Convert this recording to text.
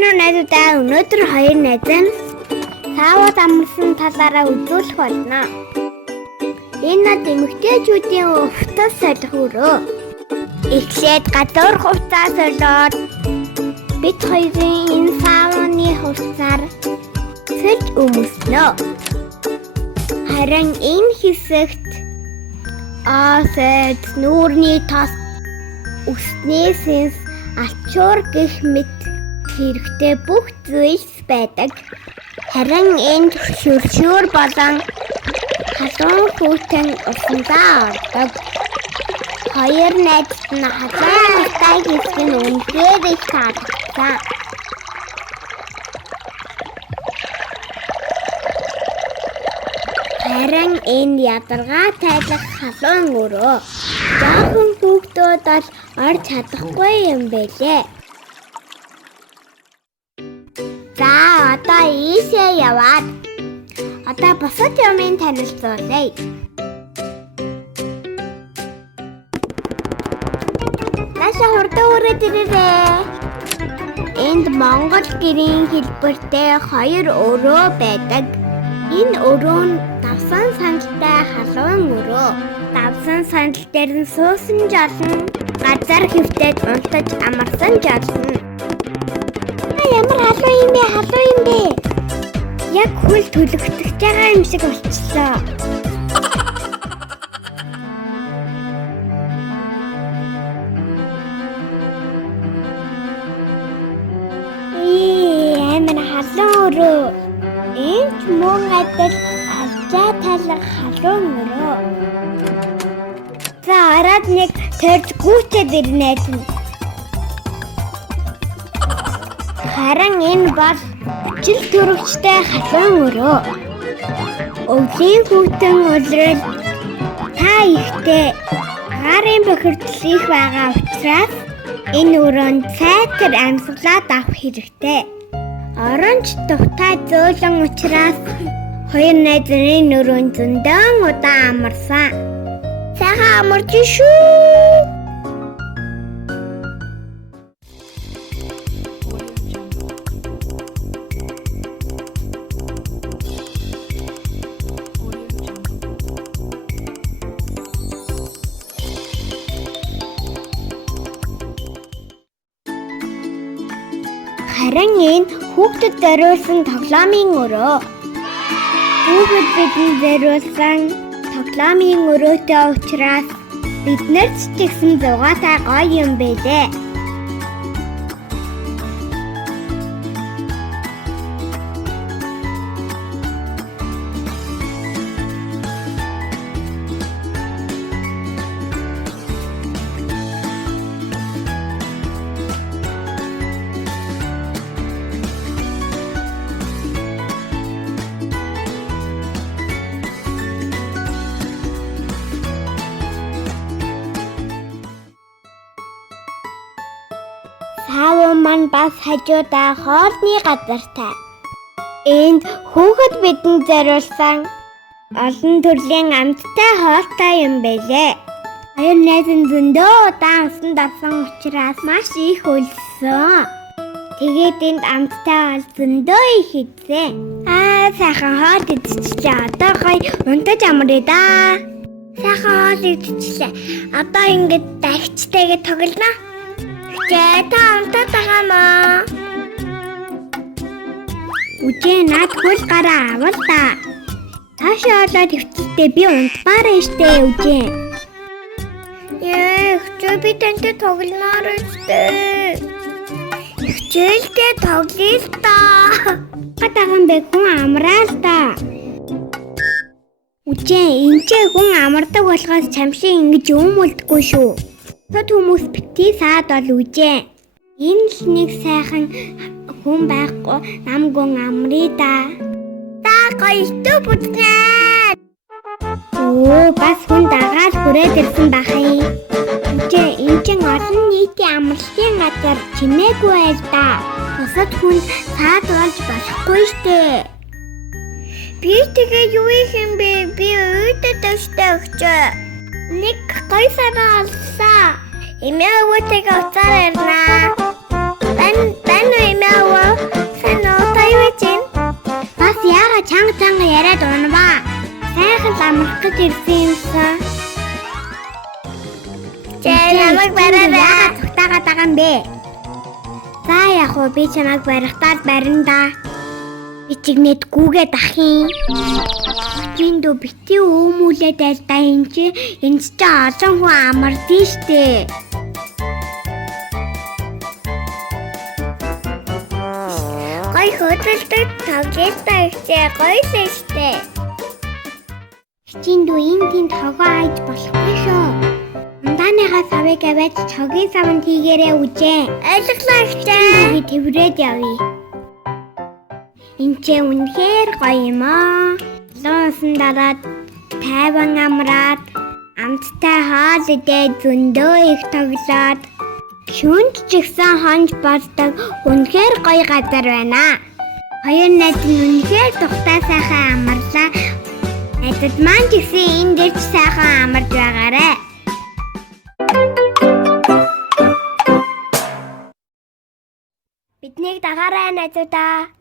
Найзуудаа өнөөдөр хоёр найз нь саавад амарсан талаараа үзүүлэх болно. Энэ над эмэгтэйчүүдийн өвтөс солих өрөө. Эхлээд гадуур хувцас солиод бид хоёрын энэ саавны хувцасаар сэлж өмснө. Харин энэ хэсэгт асет нүүрний тас үснээс ачуур гэх мэт хэрэгтэй бүх зүйлс байдаг. Харин энд шүршүүр болон халуун хүүтэн усандаа ордог. Хоёр найз нь халуун устай хэсэг нь үнэхээр их таалагдсан. Харин энэ ядаргаа тайлах халуун өрөө жоохон хүүхдүүд бол орж чадахгүй юм байлээ. За одоо ийшээ яваад одоо босод юмын танилцуулъя. Наша хурдан үрээд ирээрээ. Энд Монгол гэрийн хэлбэртэй хоёр өрөө байдаг. Энэ өрөө нь давсан сандалтай халуун өрөө. Давсан сандал дээр нь суусан жолн газар хөвтөд унтаж амарсан жолн. Ямар халуун юм бэ? Яг хөл төлөвтөж байгаа юм шиг болчихлоо. Амар халуун өрөө. Энд мөн адил алжаа талах халуун өрөө. За араад нэг төрж гүйцээд ирнэ. Харин энэ бол хүчил төрөвчтэй халуун өрөө. Өвлийн хүүтэн улирал та ихтэй гарын бохирдол их байгаа учраас энэ өрөөнд сайтар амьсгалаад авах хэрэгтэй. Оронч тухтай зөөлөн учраас хоёр найз энэ өрөөнд зөндөн удаа амарсан. Сайхан амарч шүү. Харин энэ хүүхдэд зориулсан тоглоомын өрөө. Хүүхэд бидэнд зориулсан тоглоомын өрөөтэй учраас биднэрт ч гэсэн зугаатай гоё юм байлээ. Саав маань бас хажуудаа хоолны газартай. Энд хүүхэд бидэнд зориулсан олон төрлийн амьттай хоолтой юм байлээ. Хоёр найз нь зөндөө удаан усан давсан учраас маш их өлссөн. Тэгээд энд амьттай бол зөндөө их идсэн. Сайхан хоол идчихлээ. Одоо гоё унтаж амрая да. Сайхан хоол идчихлээ. Одоо ингэж дахичтэйгээ тоглоно. Та унтаад байгаа маа. Үжээ над хөл гараа авал та. Таашаа олоод өвчтэй би унтмаар штэ үжээ. Хчөө би тантай тогломоор штэ. Хчээлтэй тоглоё л та. Гадаган бэ хүн амраа л та. Үжээ энэ ч хүн амардаг болохоос чамшиг ингэж өмөлдөхгүй шүү. Тод хүмүүс битгий саад бол үжээ. Энэ л нэг сайхан хүн байхгүй намгүн амрий да. Та гоётой бүзнэ. Бас хүн дагаад хүрээд ирсэн бахай. Үжээ энэ чинь олон нийтийн амралтын газар чимээгүй байл да. Бусад хүн саад болж болохгүй штэ. Би тэгээ юу юм бэ? Би өөдөө төштэй өгчөө. Нэг гоё санаа олсон. Эмээ өвөтэйгээ уцаар ирнаа. Тань эмээ өвөө. ирсэн юмсан. Намайг бараарай. Яагаад цухтаагаад байгаа юм бэ? За яг уу би чамайг барихтаад барина да. Би чигнэд гүүгээд ахын. Чиндөө бити өөмүүлээд аль да энэ чи олон хүн амардсан штэ. Гой хөдөлдөг тоглолттой ихтэй гоё л штэ. Чиндөө энэ тэнд хогоо хайж болохгүй шүү. Амдааныхаа савыг аваад чогийн савнд хийгээрээ үжээ. Ойлголоо ихтэй. Би тэврээд явъя. Энд чи үнэхээр гоё юм аа. Лонсон дараад тайван амраад амттай хаал идээд зөндөө их тоглоод шүнж ч ихсэн хонж болдог үнэхээр гоё газар байна. Хоёр найз нь үнэхээр тухтай сайхан амарлаа. Найзад маань ч гэсэн энэ дээр ч сайхан амарч байгаарэ. Биднийг дагаарай найзуудаа.